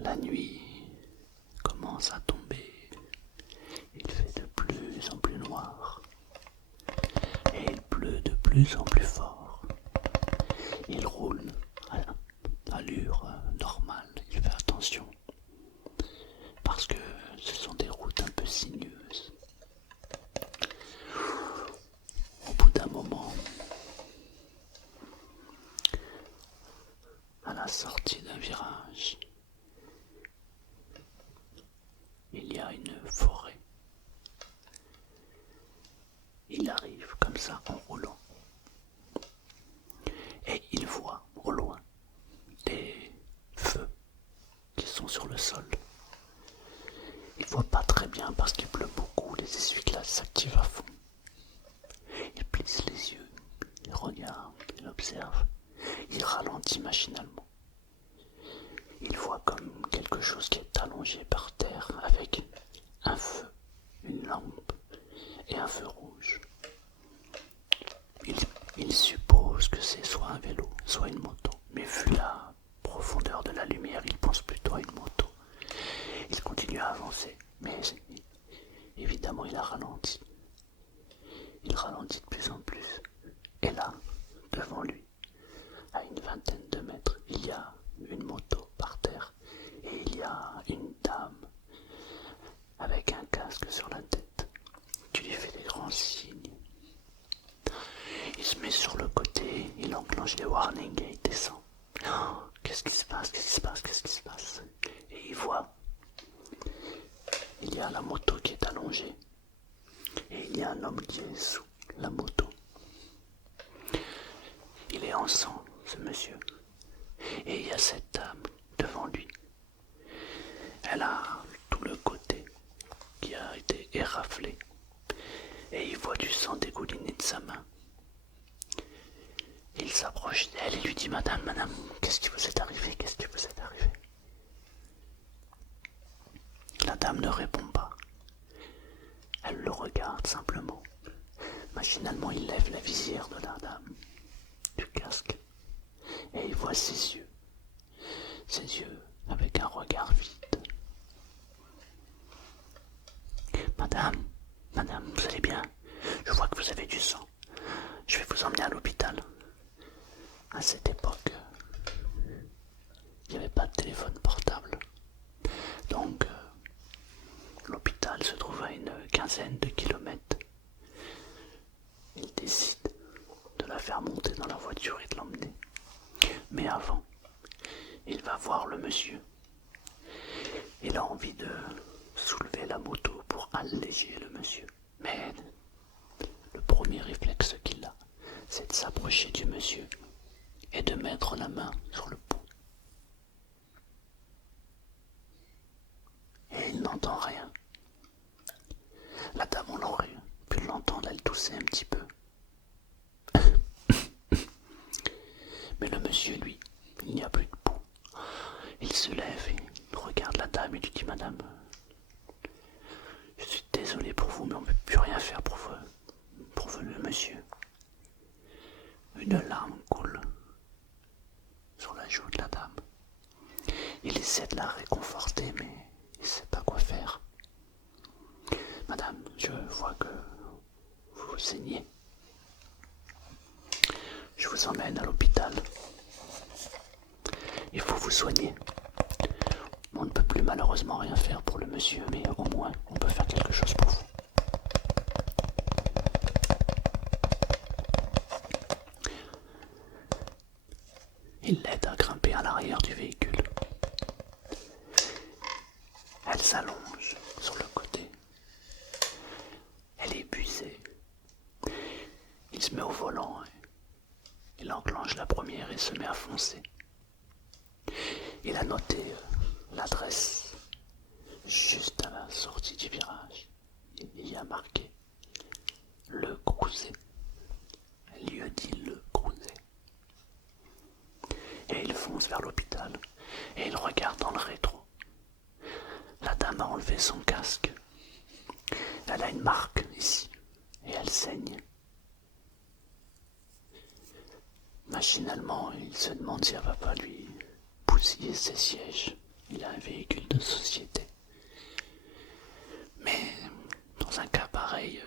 La nuit commence à tomber. Il fait de plus en plus noir. Et il pleut de plus en plus fort. Il roule à allure normale. Il fait attention. Parce que ce sont des routes un peu sinueuses. Au bout d'un moment, à la sortie d'un virage, il y a une forêt. Il arrive comme ça en roulant. Et il voit au loin des feux qui sont sur le sol. Il voit pas très bien parce qu'il pleut beaucoup, les essuie-glaces s'activent à fond. Il plisse les yeux, il regarde, il observe, il ralentit machinalement. Il voit comme quelque chose qui est allongé par terre avec un feu, une lampe et un feu rouge. Il suppose que c'est soit un vélo, soit une moto, mais vu la profondeur de la lumière, il pense plutôt à une moto. Il continue à avancer, mais évidemment il a ralenti. Il ralentit de plus en plus. Et là, devant lui, à une vingtaine de mètres, il y a une moto par terre et il y a une dame avec un casque sur la tête qui lui fait des grands signes. Il se met sur le côté, il enclenche les warnings et il descend. Oh, qu'est-ce qui se passe? Qu'est-ce qui se passe? Qu'est-ce qui se passe? Et il voit, il y a la moto qui est allongée et il y a un homme qui est sous la moto. Il est en sang, ce monsieur. Et il y a cette dame devant lui. Elle a tout le côté qui a été éraflé. Et il voit du sang dégouliner de sa main. Il s'approche d'elle et lui dit: Madame, madame, qu'est-ce qui vous est arrivé? Qu'est-ce qui vous est arrivé? La dame ne répond pas. Elle le regarde simplement. Machinalement, il lève la visière de la dame, du casque, et il voit ses yeux avec un regard vide. Madame, madame, vous allez bien? Je vois que vous avez du sang. Je vais vous emmener à l'hôpital. À cette époque, il n'y avait pas de téléphone portable. Donc, l'hôpital se trouve à une quinzaine de kilomètres. Il décide de la faire monter dans la voiture et de l'emmener. Mais avant, il va voir le monsieur. Il a envie de soulever la moto pour alléger le monsieur. Mais le premier réflexe qu'il a, c'est de s'approcher du monsieur et de mettre la main sur le pouls. Et il n'entend rien. La dame, on l'aurait pu l'entendre, elle toussait un petit peu. Mais le monsieur, lui, il n'y a plus de pouls. Il se lève et il regarde la dame et lui dit: Madame, je suis désolé pour vous, mais on ne peut plus rien faire pour vous, le monsieur. Une larme coule sur la joue de la dame. Il essaie de la réconforter, mais il ne sait pas quoi faire. Madame, je vois que vous saignez. Je vous emmène à l'hôpital. Il faut vous soigner. On ne peut plus malheureusement rien faire pour le monsieur, mais au moins on peut faire quelque chose pour vous. Il l'aide à grimper à l'arrière du véhicule. Elle s'allonge sur le côté. Elle est épuisée. Il se met au volant. Il enclenche la première et se met à foncer. Il a noté l'adresse juste à la sortie du virage. Il y a marqué Le Creuset. Lieu dit Le Creuset. Et il fonce vers l'hôpital et il regarde dans le rétro. La dame a enlevé son casque. Elle a une marque ici et elle saigne. Machinalement, il se demande si elle va pas lui bousiller ses sièges il a un véhicule de société. Mais dans un cas pareil,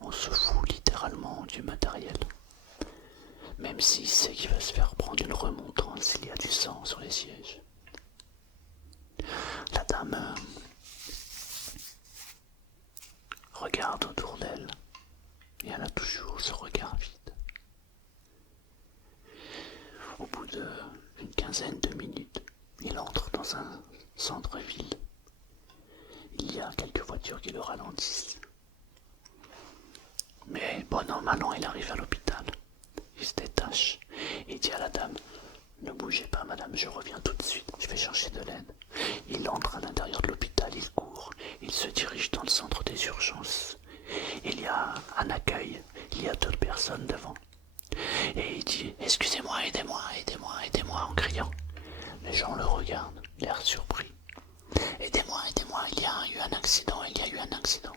on se fout littéralement du matériel. Même s'il sait qu'il va se faire prendre une remontrance s'il y a du sang sur les sièges. La dame regarde autour d'elle et elle a toujours ce regard vide. Au bout d'une quinzaine de minutes, il entre dans un centre-ville. Il y a quelques voitures qui le ralentissent. Mais bon an, mal an, il arrive à l'hôpital. Il se détache et dit à la dame: ne bougez pas madame, je reviens tout de suite, je vais chercher de l'aide. Il entre à l'intérieur de l'hôpital, il court, il se dirige dans le centre des urgences. Il y a un accueil, il y a 2 personnes devant. Et il dit: excusez-moi, aidez-moi, aidez-moi, aidez-moi, en criant. Les gens le regardent, l'air surpris. Aidez-moi, aidez-moi, il y a eu un accident, il y a eu un accident.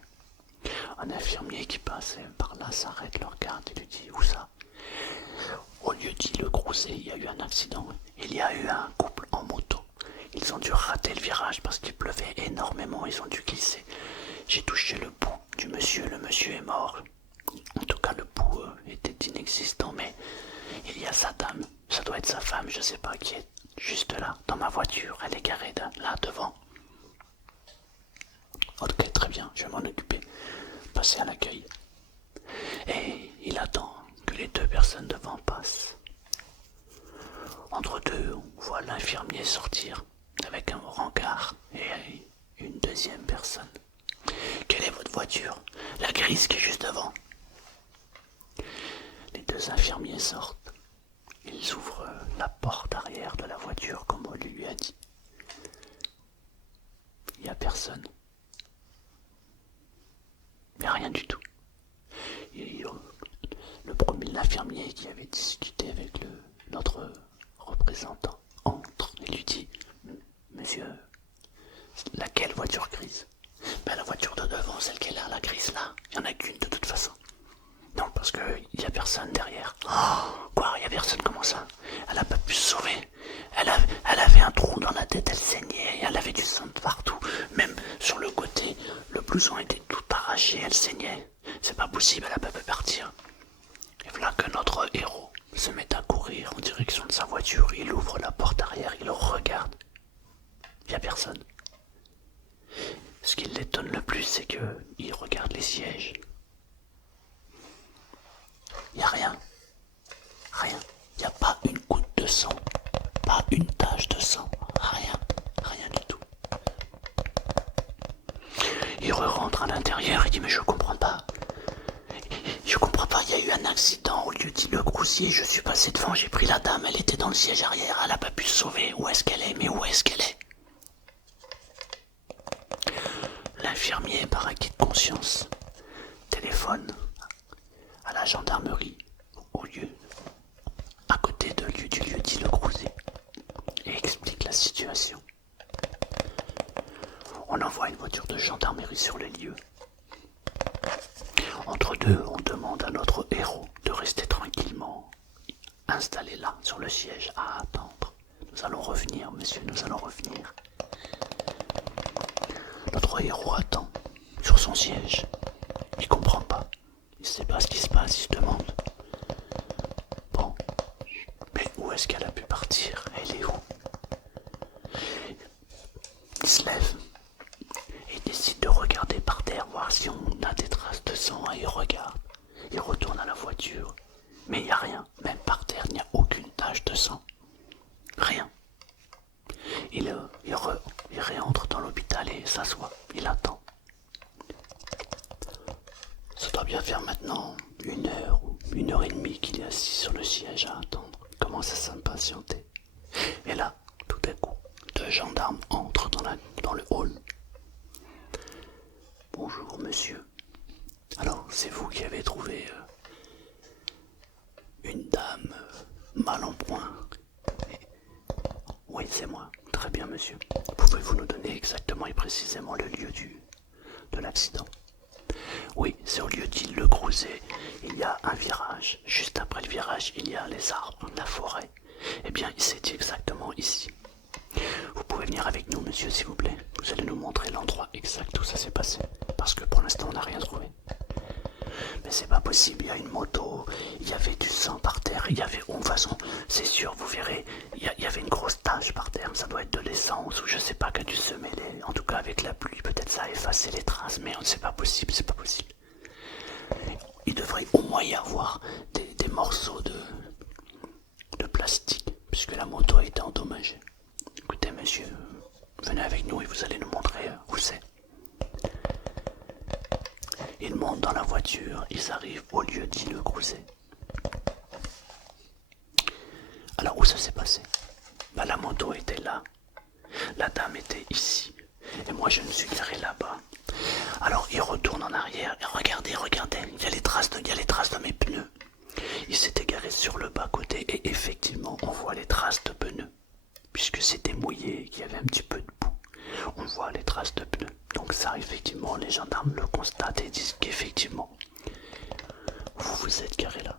Un infirmier qui passe par là s'arrête, le regarde et lui dit: où ça? Au lieu-dit le Grousset, il y a eu un accident. Il y a eu un couple en moto. Ils ont dû rater le virage parce qu'il pleuvait énormément, ils ont dû glisser. J'ai touché le pouls du monsieur, le monsieur est mort. En tout cas, le pouls était inexistant, mais il y a sa dame, ça doit être sa femme, je sais pas, qui est juste là, dans ma voiture, elle est garée là devant. Ok, très bien, je vais m'en occuper. Passez à l'accueil. Et il attend que les 2 personnes devant passent. Entre deux, on voit l'infirmier sortir avec un rencard et une 2e personne. Quelle est votre voiture? La grise qui est juste devant. Les 2 infirmiers sortent. Ils ouvrent la porte arrière de la voiture comme on lui a dit. Il n'y a personne. Il n'y a rien du tout. Le premier, l'infirmier qui avait discuté avec notre représentant, entre et lui dit: monsieur, laquelle voiture grise? Ben, la voiture de devant, celle qui est là, la grise là, il n'y en a qu'une de toute façon. Non, parce qu'il n'y a personne derrière. Oh, quoi, il n'y a personne, comment ça? Elle n'a pas pu se sauver. Elle avait un trou dans la tête, elle saignait, elle avait du sang partout. Même sur le côté, le blouson était tout arraché, elle saignait. C'est pas possible, elle n'a pas pu partir. Et voilà que notre héros se met à courir en direction de sa voiture. Il ouvre la porte arrière, il regarde. Il n'y a personne. Ce qui l'étonne le plus, c'est qu'il regarde les sièges. Il n'y a rien. Rien. Il n'y a pas une goutte de sang. Pas une tache de sang. Rien. Rien du tout. Il rentre à l'intérieur, il dit: mais je comprends pas. Je comprends pas, il y a eu un accident. Au lieu dit le Grousset, je suis passé devant, j'ai pris la dame, elle était dans le siège arrière, elle n'a pas pu se sauver. Où est-ce qu'elle est? Mais où est-ce qu'elle est? L'infirmier, par acquis de conscience, téléphone à la gendarmerie à côté du lieu dit le Grousset, et explique la situation. On envoie une voiture de gendarmerie sur les lieux. Entre deux, on demande à notre héros de rester tranquillement installé là, sur le siège, à attendre. Nous allons revenir, monsieur, nous allons revenir. Notre héros attend, sur son siège. Il comprend pas. Il sait pas ce qui se passe, il se demande. Bon, mais où est-ce qu'elle a pu partir? Elle est où? Il se lève et décide de regarder par terre, voir si on a des traces de sang, et il regarde. Il retourne à la voiture, mais il n'y a rien. Même par terre, il n'y a aucune tache de sang. Rien. Il réentre dans l'hôpital et s'assoit. Il attend. Ça doit bien faire maintenant 1 heure ou 1 heure et demie qu'il est assis sur le siège à attendre. Il commence à s'impatienter. Et là, tout à coup, 2 gendarmes entrent dans le hall. Bonjour, monsieur. Alors, c'est vous qui avez trouvé une dame mal en point? Oui, c'est moi. Très bien, monsieur. Pouvez-vous nous donner exactement et précisément le lieu de l'accident? Oui, c'est au lieu dit le Grousset. Il y a un virage. Juste après le virage, il y a les arbres, la forêt. Eh bien, il s'est dit exactement ici. été endommagé. Écoutez monsieur, venez avec nous et vous allez nous montrer où c'est. Ils montent dans la voiture, ils arrivent au lieu dit le Crouzet. Alors où ça s'est passé? La moto était là, la dame était ici, et moi je me suis garé là-bas. Alors il retourne en arrière, et regardez, il y a les traces de mes pneus. Il s'était garé sur le bas-côté, et effectivement on voit les traces de pneus. Puisque c'était mouillé, qu'il y avait un petit peu de boue, on voit les traces de pneus. Donc ça, effectivement, les gendarmes le constatent et disent qu'effectivement, vous vous êtes garé là.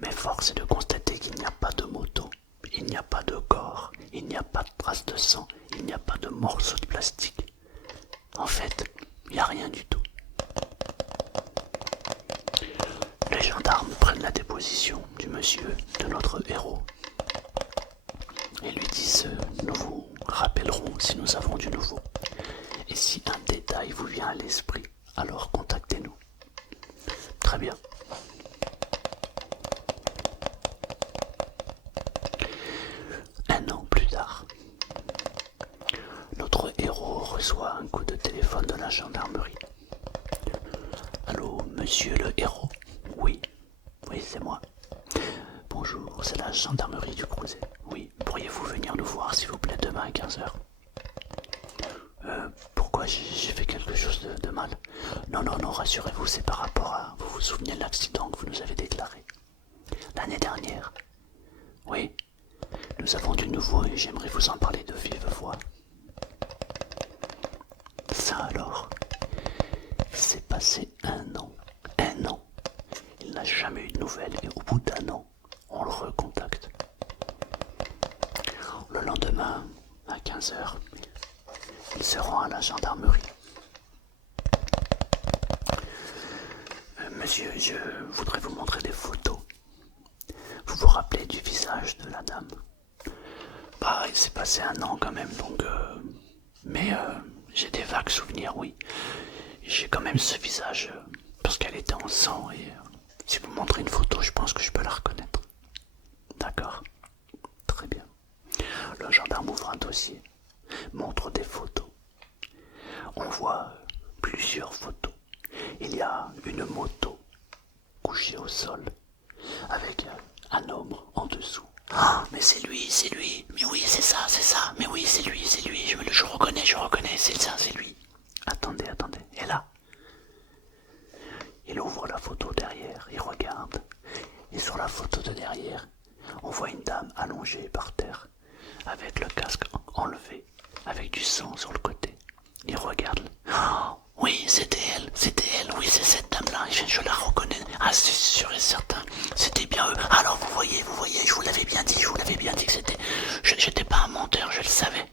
Mais force est de constater qu'il n'y a pas de moto, il n'y a pas de corps, il n'y a pas de traces de sang, il n'y a pas de morceaux de plastique. En fait, il n'y a rien du tout. Les gendarmes prennent la déposition du monsieur, de notre héros, et lui disent nous vous rappellerons si nous avons du nouveau. Et si un détail vous vient à l'esprit, alors contactez-nous. Très bien. Un an plus tard, notre héros reçoit un coup de téléphone de la gendarmerie. Allô, monsieur le héros? Oui, c'est moi. Bonjour, c'est la gendarmerie du Crouzet. Oui, pourriez-vous venir nous voir s'il vous plaît demain à 15h? Pourquoi j'ai fait quelque chose de mal? Non, rassurez-vous, c'est par rapport à... Vous vous souvenez de l'accident que vous nous avez déclaré l'année dernière? Oui, nous avons du nouveau et j'aimerais vous en parler de vive voix. Ça alors, il s'est passé un an. Il n'a jamais eu de nouvelles et au bout d'un an, on le recontacte. Le lendemain, à 15h, il se rend à la gendarmerie. Monsieur, je voudrais vous montrer des photos. Vous vous rappelez du visage de la dame? Il s'est passé un an quand même, donc... Mais j'ai des vagues souvenirs, oui. J'ai quand même ce visage, parce qu'elle était en sang, et si vous me montrez une photo, je pense que je peux la reconnaître. D'accord? Très bien. Le gendarme ouvre un dossier, montre des photos. On voit plusieurs photos. Il y a une moto couchée au sol, avec un homme en dessous. Ah, mais c'est lui, mais oui, c'est ça, mais oui, c'est lui, je reconnais, c'est ça, c'est lui. Attendez, et là? Il ouvre la photo derrière, il regarde, et sur la photo de derrière, on voit une dame allongée par terre, avec le casque enlevé, avec du sang sur le côté. Il regarde. Oh, oui, c'était elle, oui, c'est cette dame-là, je la reconnais. Ah, c'est sûr et certain, c'était bien eux. Alors vous voyez, je vous l'avais bien dit que c'était... J'étais pas un menteur, je le savais.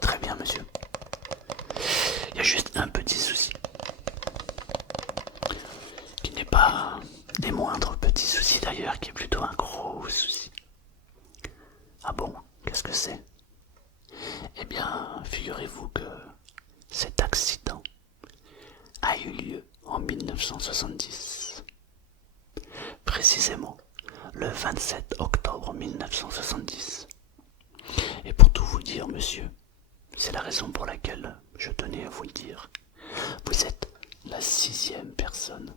Très bien, monsieur. Il y a juste un petit souci. Qui n'est pas des moindres petits soucis d'ailleurs, qui est plutôt un gros souci. Ah bon, qu'est-ce que c'est? Eh bien, figurez-vous que cet accident a eu lieu en 1970. Précisément le 27 octobre 1970. Et pour tout vous dire, monsieur, c'est la raison pour laquelle je tenais à vous le dire. Vous êtes la 6e personne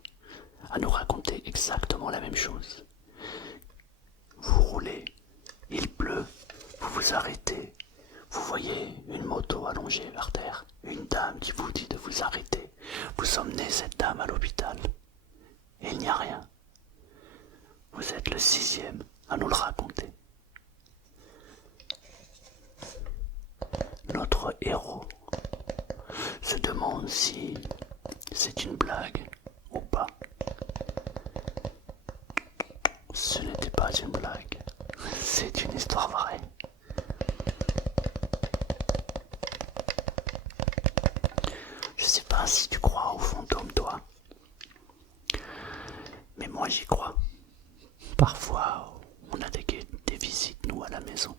à nous raconter exactement la même chose. Vous roulez, il pleut, vous vous arrêtez, vous voyez une moto allongée par terre, une dame qui vous dit de vous arrêter, vous emmenez cette dame à l'hôpital, et il n'y a rien. Vous êtes le 6e à nous le raconter. Notre héros se demande si c'est une blague ou pas. Ce n'était pas une blague, c'est une histoire vraie. Je sais pas si tu crois aux fantômes, toi, mais moi j'y crois. Parfois, on a des visites, nous, à la maison.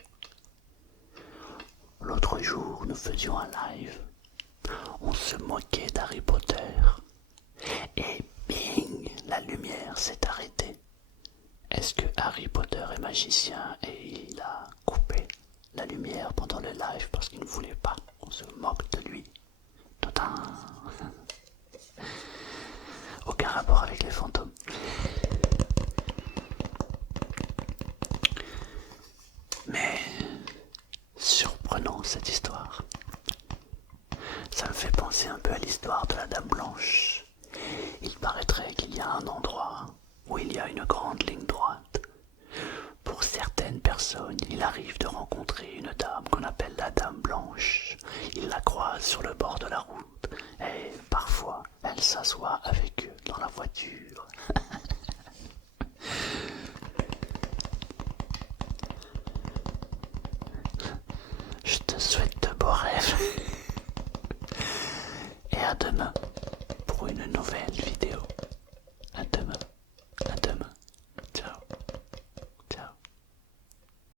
L'autre jour, nous faisions un live. On se moquait d'Harry Potter. Et bing, la lumière s'est arrêtée. Est-ce que Harry Potter est magicien et il a coupé la lumière pendant le live parce qu'il ne voulait pas qu'on se moque de lui. Tadam. Aucun rapport avec les fantômes. Mais surprenant cette histoire. Ça me fait penser un peu à l'histoire de la Dame Blanche. Il paraîtrait qu'il y a un endroit où il y a une grande ligne droite. Pour certaines personnes, il arrive de rencontrer une dame qu'on appelle la Dame Blanche. Ils la croisent sur le bord de la route et parfois elle s'assoit avec eux dans la voiture. Je te souhaite de beaux rêves et à demain pour une nouvelle vidéo.